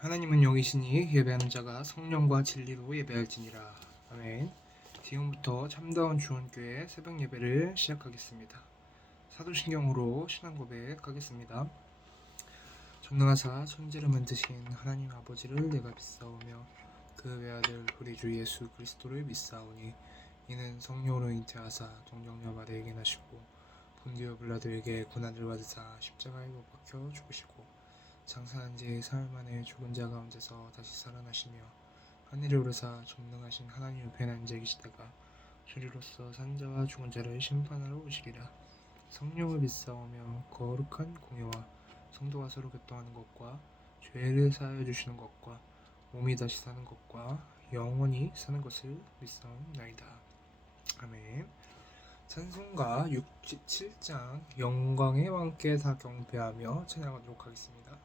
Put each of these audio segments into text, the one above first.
하나님은 영이시니 예배하는 자가 성령과 진리로 예배할지니라. 아멘. 지금부터 참다운 주원교회 새벽 예배를 시작하겠습니다. 사도신경으로 신앙 고백하겠습니다. 전능하사 천지를 만드신 하나님 아버지를 내가 믿사오며 그 외아들 우리 주 예수 그리스도를 믿사오니 이는 성령으로 잉태하사 동정녀 마리아에게 나시고 본디오 빌라도에게 고난을 받으사 십자가에 못 박혀 죽으시고 장사한 지 사흘 만에 죽은 자 가운데서 다시 살아나시며 하늘에 오르사 전능하신 하나님 옆에 앉아 계시다가 주리로서 산 자와 죽은 자를 심판하러 오시리라. 성령을 믿사오며 거룩한 공예와 성도가 서로 교통하는 것과 죄를 사하여 주시는 것과 몸이 다시 사는 것과 영원히 사는 것을 믿사옵나이다. 아멘. 찬송가 67장 영광의 왕께 다 경배하며 찬양하도록 하겠습니다.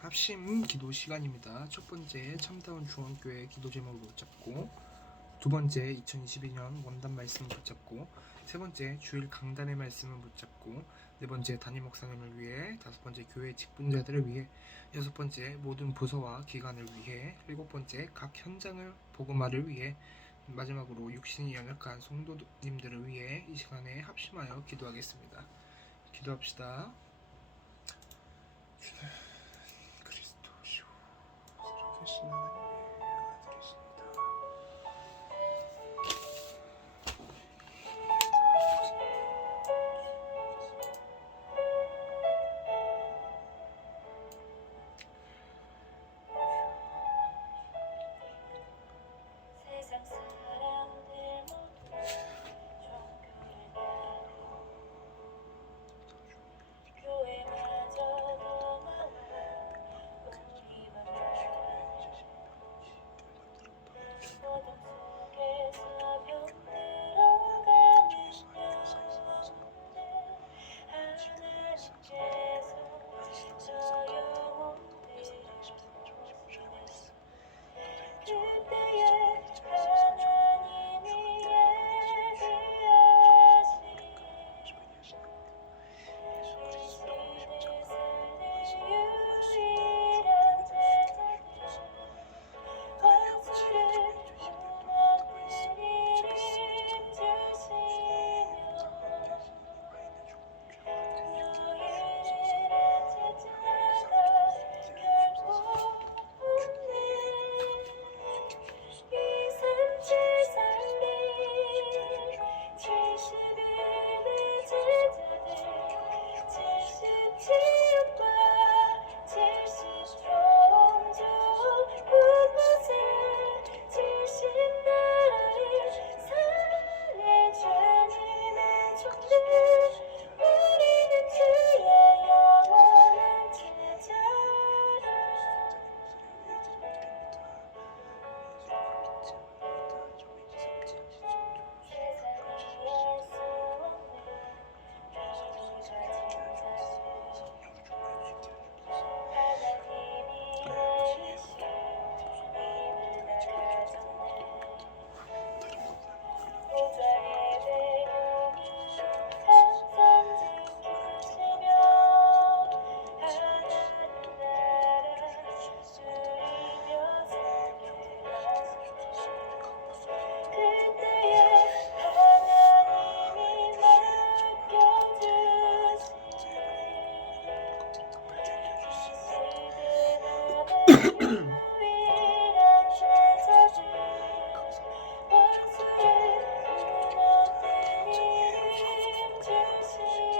합심 기도 시간입니다. 첫 번째 참다운 주원교회 기도 제목을 붙잡고, 두 번째 2022년 원단 말씀을 붙잡고, 세 번째 주일 강단의 말씀을 붙잡고, 네 번째 담임 목사님을 위해, 다섯 번째 교회 직분자들을 위해, 여섯 번째 모든 부서와 기관을 위해, 일곱 번째 각 현장을 복음화를 위해, 마지막으로 육신이 연약한 성도님들을 위해 이 시간에 합심하여 기도하겠습니다. 기도합시다. 하나님 아들이십니다. 세상 사람들 모두 종교를 따르고 교회마저도 마음으로 우리만 어둠 속에서 병들어가는 영혼들 하나님께서 저 영혼들을 보시네. 그때에 하나님이 예비하신 이 시대 살릴 유일한 제자들 원수를 무너뜨릴 힘 주시며 유일한 제자가 결국 없네. 이 산지 살린 71의 제자들 77과 70종족 곳곳에 70나라를 살릴 주님의 종들 우리는 주의 영원한 제자라. 세상이 알 수 없는 우리가 제자들 하나님이 내리신 힘을 나 가졌네. 보좌의 배경이 항상 지키시며 하나님 나라 누리며 살게 하시네. 그때에 하나님이 맡겨주신 시대만의 유일한 제자들 원수를 무너뜨릴 힘 주시며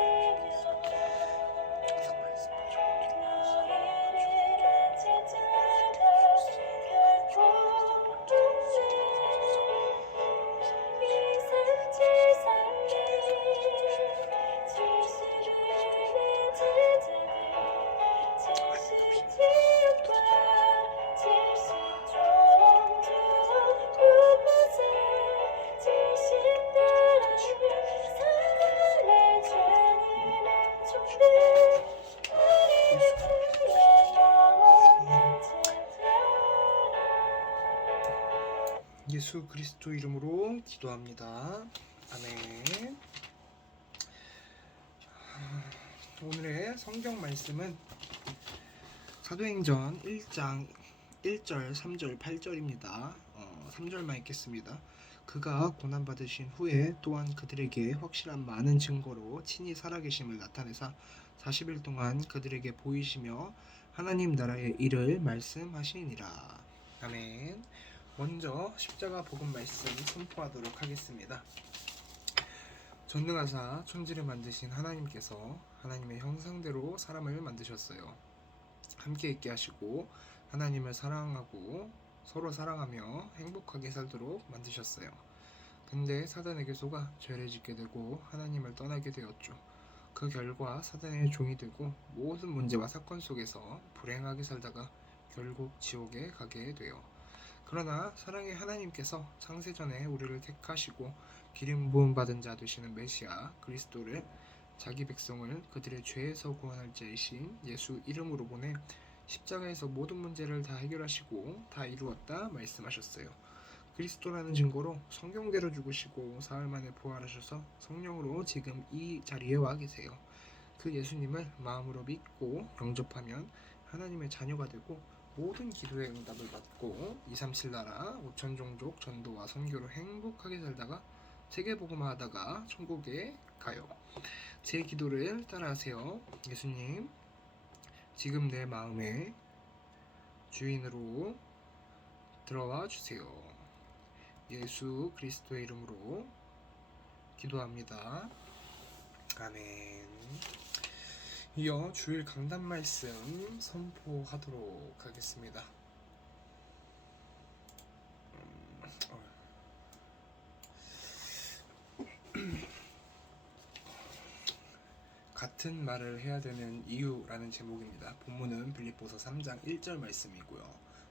예수 그리스도 이름으로 기도합니다. 아멘. 오늘의 성경 말씀은 사도행전 1장 1절, 3절, 8절입니다. 3절만 읽겠습니다. 그가 고난받으신 후에 또한 그들에게 확실한 많은 증거로 친히 살아계심을 나타내사 40일 동안 그들에게 보이시며 하나님 나라의 일을 말씀하시니라. 아멘. 먼저 십자가 복음 말씀 선포하도록 하겠습니다. 전능하사 천지를 만드신 하나님께서 하나님의 형상대로 사람을 만드셨어요. 함께 있게 하시고 하나님을 사랑하고 서로 사랑하며 행복하게 살도록 만드셨어요. 근데 사단에게 속아 죄를 짓게 되고 하나님을 떠나게 되었죠. 그 결과 사단의 종이 되고 모든 문제와 사건 속에서 불행하게 살다가 결국 지옥에 가게 돼요. 그러나 사랑의 하나님께서 창세전에 우리를 택하시고 기름 부음 받은 자 되시는 메시아 그리스도를 자기 백성을 그들의 죄에서 구원할 자이신 예수 이름으로 보내 십자가에서 모든 문제를 다 해결하시고 다 이루었다 말씀하셨어요. 그리스도라는 증거로 성경대로 죽으시고 사흘 만에 부활하셔서 성령으로 지금 이 자리에 와 계세요. 그 예수님을 마음으로 믿고 영접하면 하나님의 자녀가 되고 모든 기도의 응답을 받고 237 나라 5천 종족 전도와 선교로 행복하게 살다가 세계복음화하다가 천국에 가요. 제 기도를 따라하세요. 예수님, 지금 내 마음의 주인으로 들어와 주세요. 예수 그리스도의 이름으로 기도합니다. 아멘. 이어 주일 강단 말씀 선포하도록 하겠습니다. 같은 말을 해야 되는 이유라는 제목입니다. 본문은 빌립보서 3장 1절 말씀이고요.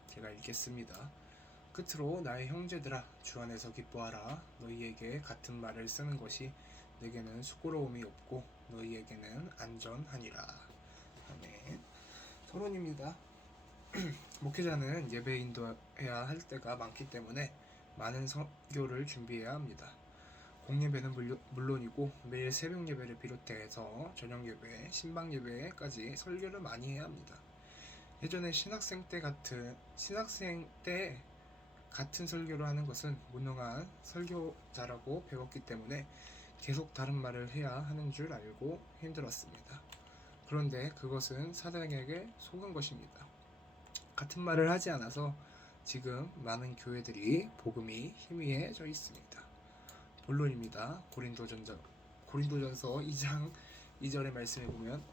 제가 읽겠습니다. 끝으로 나의 형제들아 주 안에서 기뻐하라. 너희에게 같은 말을 쓰는 것이 내게는 수고로움이 없고 너희에게는 안전하니라. 아멘. 서론입니다. 목회자는 예배 인도해야 할 때가 많기 때문에 많은 설교를 준비해야 합니다. 공예배는 물론이고 매일 새벽 예배를 비롯해서 저녁 예배, 신방 예배까지 설교를 많이 해야 합니다. 예전에 신학생 때 같은 설교를 하는 것은 무능한 설교자라고 배웠기 때문에 계속 다른 말을 해야 하는 줄 알고 힘들었습니다. 그런데 그것은 사단에게 속은 것입니다. 같은 말을 하지 않아서 지금 많은 교회들이 복음이 희미해져 있습니다. 본론입니다. 고린도전서 2장 2절의 말씀에 보면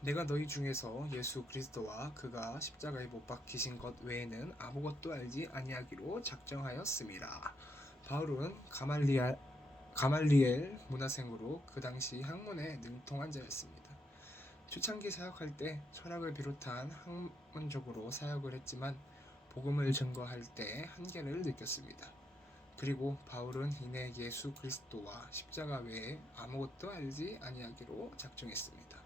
내가 너희 중에서 예수 그리스도와 그가 십자가에 못 박히신 것 외에는 아무것도 알지 아니하기로 작정하였음이라. 바울은 가말리엘 문화생으로 그 당시 학문에 능통한 자였습니다. 초창기 사역할 때 철학을 비롯한 학문적으로 사역을 했지만 복음을 증거할 때 한계를 느꼈습니다. 그리고 바울은 이내 예수 그리스도와 십자가 외에 아무것도 알지 아니하기로 작정했습니다.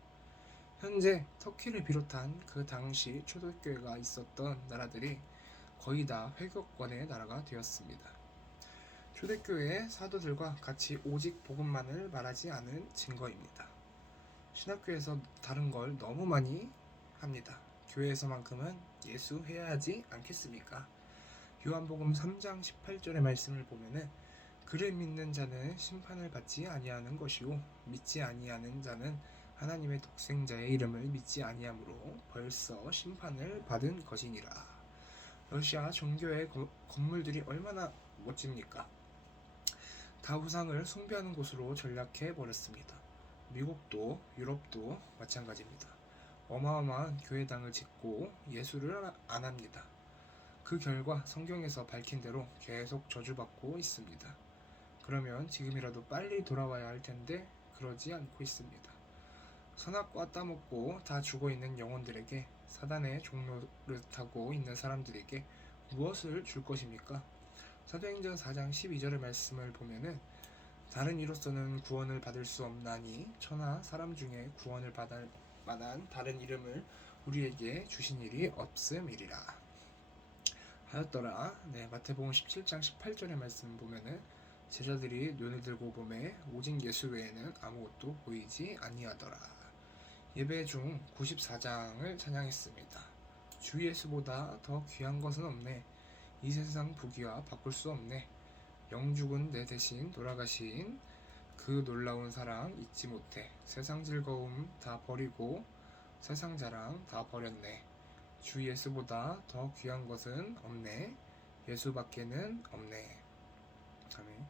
현재 터키를 비롯한 그 당시 초대교회가 있었던 나라들이 거의 다 회교권의 나라가 되었습니다. 초대교회의 사도들과 같이 오직 복음만을 말하지 않은 증거입니다. 신학교에서 다른 걸 너무 많이 합니다. 교회에서만큼은 예수 해야 하지 않겠습니까? 요한복음 3장 18절의 말씀을 보면은 그를 믿는 자는 심판을 받지 아니하는 것이요 믿지 아니하는 자는 하나님의 독생자의 이름을 믿지 아니하므로 벌써 심판을 받은 것이니라. 러시아 종교의 건물들이 얼마나 멋집니까? 다 우상을 숭배하는 곳으로 전락해 버렸습니다. 미국도 유럽도 마찬가지입니다. 어마어마한 교회당을 짓고 예수를 안 합니다. 그 결과 성경에서 밝힌 대로 계속 저주받고 있습니다. 그러면 지금이라도 빨리 돌아와야 할 텐데 그러지 않고 있습니다. 선악과 따먹고 다 죽어있는 영혼들에게 사단의 종로를 타고 있는 사람들에게 무엇을 줄 것입니까? 사도행전 4장 12절의 말씀을 보면은 다른 이로서는 구원을 받을 수 없나니 천하 사람 중에 구원을 받을 만한 다른 이름을 우리에게 주신 일이 없음이리라. 하였더라. 네, 마태복음 17장 18절의 말씀 보면은 제자들이 눈을 들고 보매 오직 예수 외에는 아무것도 보이지 아니하더라. 예배 중 94장을 찬양했습니다. 주 예수보다 더 귀한 것은 없네. 이 세상 부귀와 바꿀 수 없네. 영죽은 내 대신 돌아가신 그 놀라운 사랑 잊지 못해. 세상 즐거움 다 버리고 세상 자랑 다 버렸네. 주 예수보다 더 귀한 것은 없네. 예수밖에는 없네. 아멘.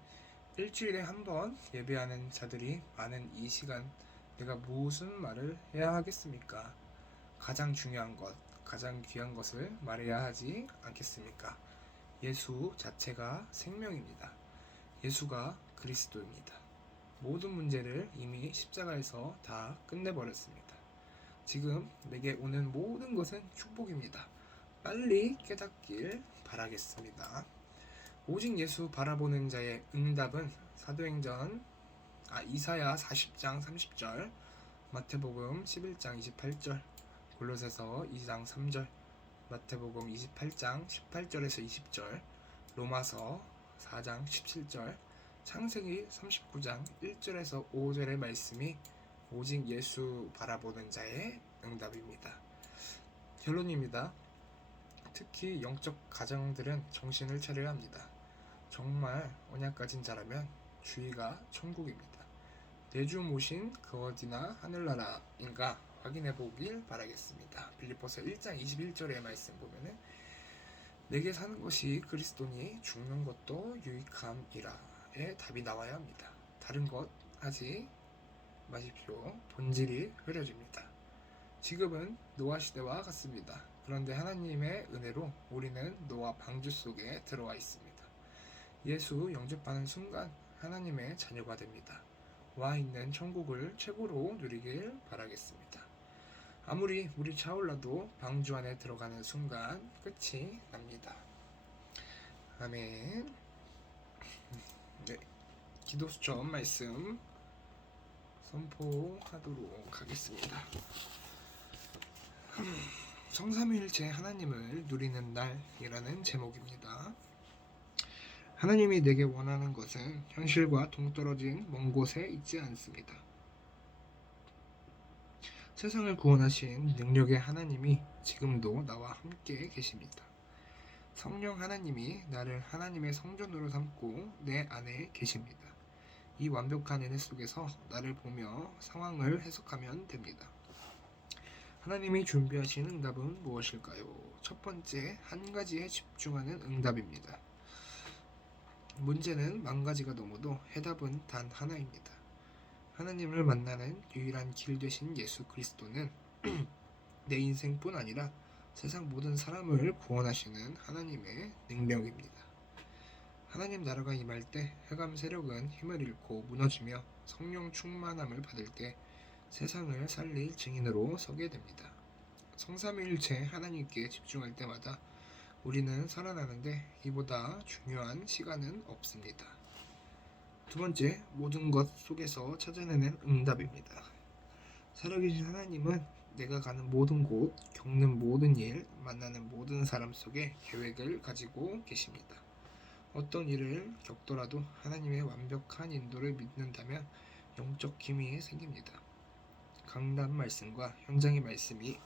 일주일에 한 번 예배하는 자들이 많은 이 시간 내가 무슨 말을 해야 하겠습니까? 가장 중요한 것, 가장 귀한 것을 말해야 하지 않겠습니까? 예수 자체가 생명입니다. 예수가 그리스도입니다. 모든 문제를 이미 십자가에서 다 끝내버렸습니다. 지금 내게 오는 모든 것은 축복입니다. 빨리 깨닫길 바라겠습니다. 오직 예수 바라보는 자의 응답은 이사야 40장 30절, 마태복음 11장 28절, 골로새서 2장 3절, 마태복음 28장 18절에서 20절, 로마서 4장 17절, 창세기 39장 1절에서 5절의 말씀이 오직 예수 바라보는 자의 응답입니다. 결론입니다. 특히 영적 가정들은 정신을 차려야 합니다. 정말 언약 가진 자라면 주의가 천국입니다. 내 주 모신 그 어디나 하늘나라인가 확인해 보길 바라겠습니다. 빌립보서 1장 21절의 말씀 보면은 내게 사는 것이 그리스도니 죽는 것도 유익함이라의 답이 나와야 합니다. 다른 것 하지 마십시오. 본질이 흐려집니다. 지금은 노아 시대와 같습니다. 그런데 하나님의 은혜로 우리는 노아 방주 속에 들어와 있습니다. 예수 영접하는 순간 하나님의 자녀가 됩니다. 와 있는 천국을 최고로 누리길 바라겠습니다. 아무리 물이 차올라도 방주 안에 들어가는 순간 끝이 납니다. 아멘. 네, 기도 수첩 말씀 선포하도록 하겠습니다. 성삼위일체 하나님을 누리는 날이라는 제목입니다. 하나님이 내게 원하는 것은 현실과 동떨어진 먼 곳에 있지 않습니다. 세상을 구원하신 능력의 하나님이 지금도 나와 함께 계십니다. 성령 하나님이 나를 하나님의 성전으로 삼고 내 안에 계십니다. 이 완벽한 은혜 속에서 나를 보며 상황을 해석하면 됩니다. 하나님이 준비하신 응답은 무엇일까요? 첫 번째, 한 가지에 집중하는 응답입니다. 문제는 만 가지가 넘어도 해답은 단 하나입니다. 하나님을 만나는 유일한 길 되신 예수 그리스도는 내 인생뿐 아니라 세상 모든 사람을 구원하시는 하나님의 능력입니다. 하나님 나라가 임할 때 흑암 세력은 힘을 잃고 무너지며 성령 충만함을 받을 때 세상을 살릴 증인으로 서게 됩니다. 성삼위일체 하나님께 집중할 때마다 우리는 살아나는데 이보다 중요한 시간은 없습니다. 두 번째, 모든 것 속에서 찾아내는 응답입니다. 살아계신 하나님은 내가 가는 모든 곳, 겪는 모든 일, 만나는 모든 사람 속에 계획을 가지고 계십니다. 어떤 일을 겪더라도 하나님의 완벽한 인도를 믿는다면 영적 힘이 생깁니다. 강단 말씀과 현장의 말씀이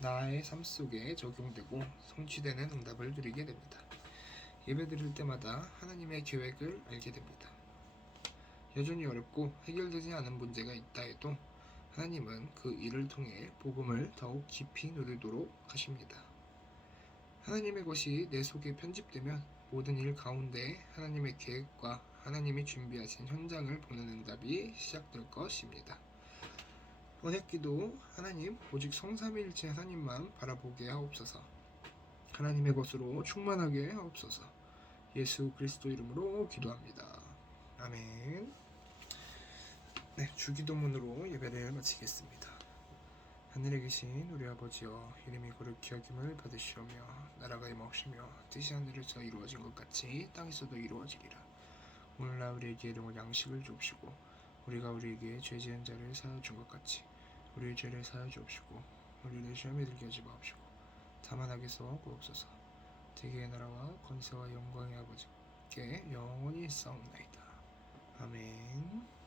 나의 삶 속에 적용되고 성취되는 응답을 누리게 됩니다. 예배 드릴 때마다 하나님의 계획을 알게 됩니다. 여전히 어렵고 해결되지 않은 문제가 있다 해도 하나님은 그 일을 통해 복음을 더욱 깊이 누리도록 하십니다. 하나님의 것이 내 속에 편집되면 모든 일 가운데 하나님의 계획과 하나님이 준비하신 현장을 보는 응답이 시작될 것입니다. 언약기도 하나님 오직 성삼위일체 하나님만 바라보게 하옵소서. 하나님의 것으로 충만하게 하옵소서. 예수 그리스도 이름으로 기도합니다. 아멘. 네, 주기도문으로 예배를 마치겠습니다. 하늘에 계신 우리 아버지여, 이름이 거룩히 여김을 받으시오며 나라가 임하옵시며 뜻이 하늘에서 이루어진 것 같이 땅에서도 이루어지리라. 오늘날 우리에게 일용할 양식을 주옵시고 우리가 우리에게 죄 지은 자를 사하여 준 것 같이 우리의 죄를 사하여 주옵시고 우리를 시험에 들게 하지 마옵시고 다만 악에서 구하옵소서. 대개의 나라와 권세와 영광의 아버지께 영원히 싸움나이다. 아멘.